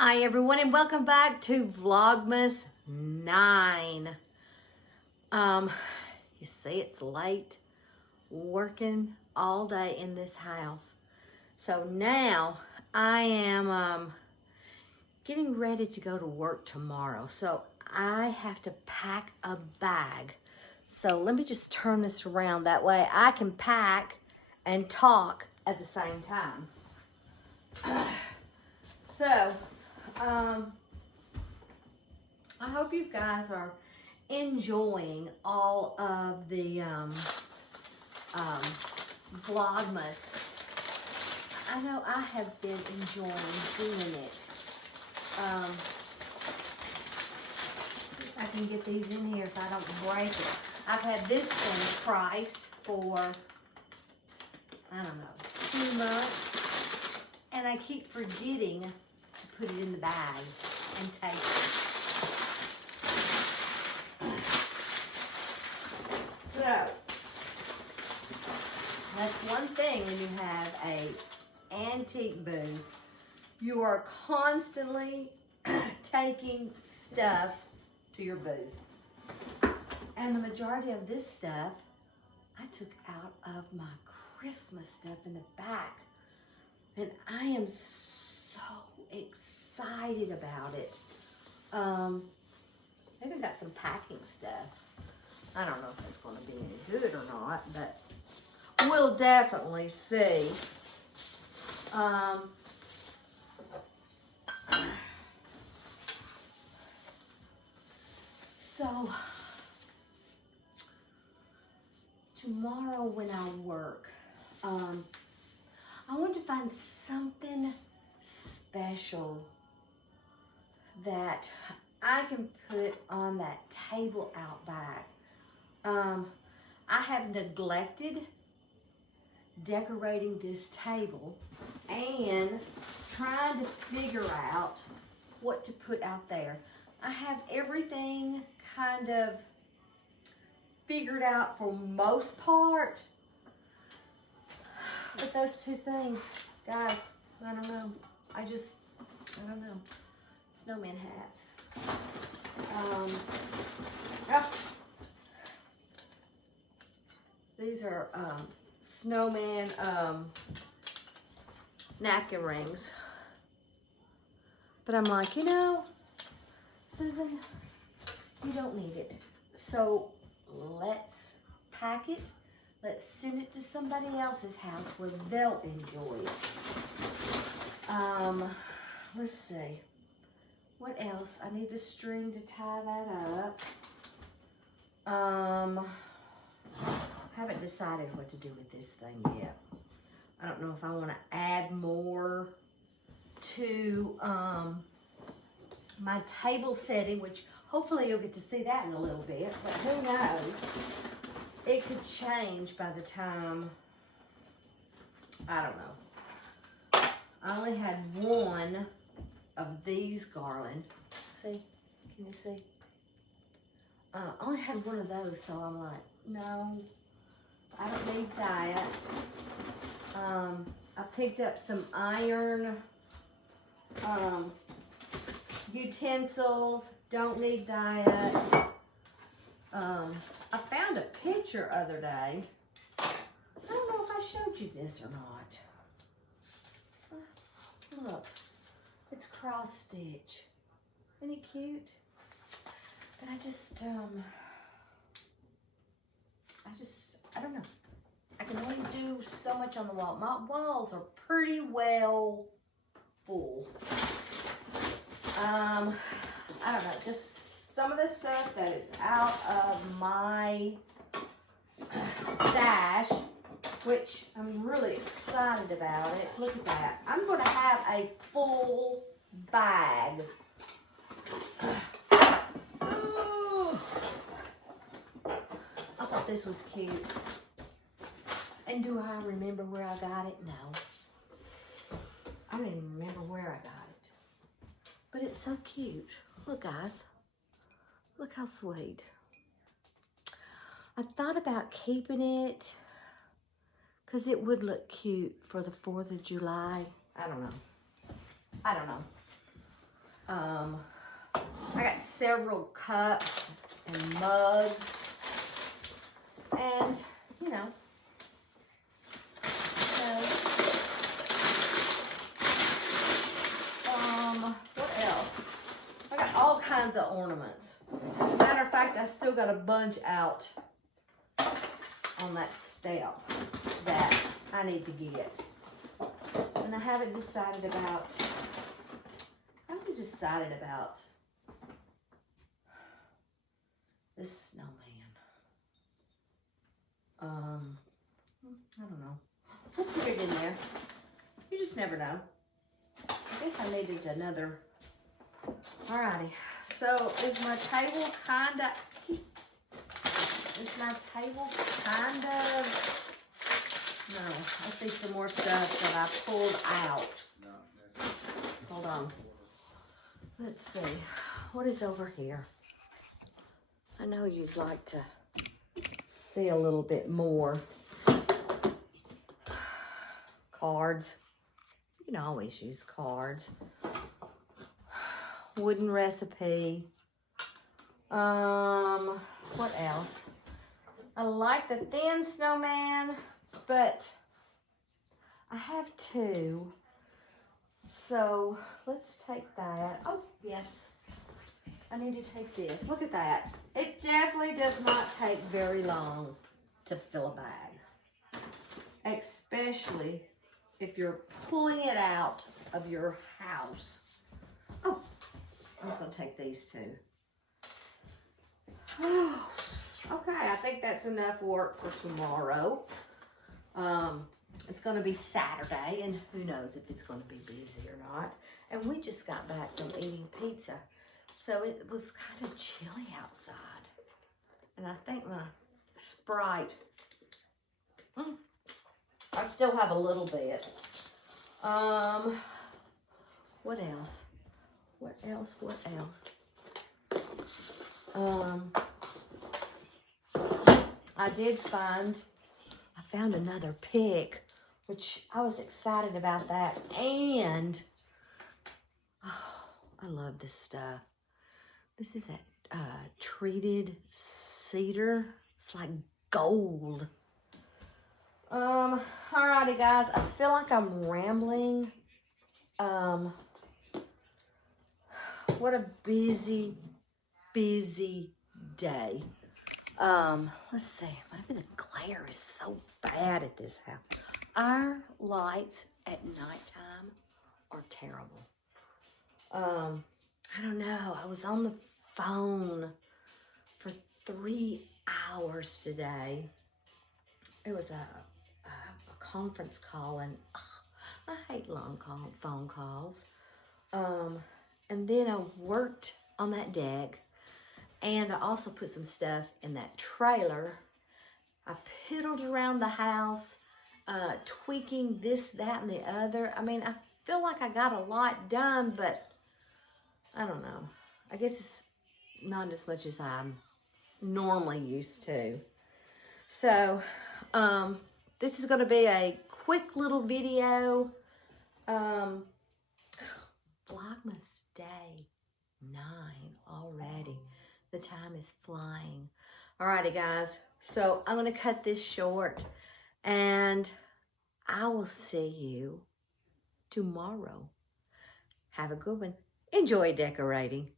Hi everyone and welcome back to Vlogmas 9. You see it's late, working all day in this house. So now I am getting ready to go to work tomorrow. So I have to pack a bag. So let me just turn this around, that way I can pack and talk at the same time. I hope you guys are enjoying all of the Vlogmas. I know I have been enjoying doing it. See if I can get these in here if I don't break it. I've had this thing priced for, I don't know, 2 months. And I keep forgetting to put it in the bag and take it. So, that's one thing when you have a antique booth. You are constantly taking stuff to your booth. And the majority of this stuff I took out of my Christmas stuff in the back. And I am so excited about it. Maybe I got some packing stuff. I don't know if it's going to be any good or not, but we'll definitely see. So, tomorrow when I work, I want to find something special that I can put on that table out back. I have neglected decorating this table and trying to figure out what to put out there. I have everything kind of figured out for most part, but those two things, guys, I don't know. I don't know. Snowman hats. These are snowman napkin rings. But I'm like, you know, Susan, you don't need it. So let's pack it. Let's send it to somebody else's house where they'll enjoy it. Let's see. What else? I need the string to tie that up. Haven't decided what to do with this thing yet. I don't know if I want to add more to my table setting, which hopefully you'll get to see that in a little bit, but who knows? It could change by the time, I don't know. I only had one of these garland. See? Can you see? I only had one of those, so I'm like, no, I don't need that. I picked up some iron utensils. Don't need that. I found a picture other day. I don't know if I showed you this or not. Look, it's cross stitch. Isn't it cute? But I don't know. I can only do so much on the wall. My walls are pretty well full. I don't know, just some of the stuff that is out of my stash, which I'm really excited about it. Look at that. I'm going to have a full bag. Ooh. I thought this was cute. And do I remember where I got it? No. I don't even remember where I got it. But it's so cute. Look, guys. Look how sweet. I thought about keeping it because it would look cute for the 4th of July. I don't know. I got several cups and mugs, and you know, what else? I got all kinds of ornaments. Matter of fact, I still got a bunch out on that step that I need to get. And I haven't decided about this snowman. I don't know. We'll put it in there. You just never know. I guess I needed another. Alrighty. So is my table kind of? No. I see some more stuff that I pulled out. Hold on. Let's see. What is over here? I know you'd like to see a little bit more. Cards. You can always use cards. Wooden recipe. What else? I like the thin snowman, but I have two. So let's take that. Oh, yes. I need to take this. Look at that. It definitely does not take very long to fill a bag, especially if you're pulling it out of your house. Oh, I'm just going to take these two. Okay, I think that's enough work for tomorrow. It's going to be Saturday, and who knows if it's going to be busy or not. And we just got back from eating pizza, so it was kind of chilly outside. And I think my Sprite, I still have a little bit. What else? I found another pick, which I was excited about that. And, I love this stuff. This is a treated cedar. It's like gold. Alrighty guys, I feel like I'm rambling. What a busy day. Let's see, maybe the glare is so bad at this house. Our lights at nighttime are terrible. I don't know, I was on the phone for 3 hours today. It was a conference call, and I hate long phone calls. And then I worked on that deck, and I also put some stuff in that trailer. I piddled around the house, tweaking this, that, and the other. I mean, I feel like I got a lot done, but I don't know. I guess it's not as much as I'm normally used to. So, this is going to be a quick little video. Vlogmas day 9 already. The time is flying. Alrighty guys, so I'm going to cut this short, and I will see you tomorrow. Have a good one. Enjoy decorating.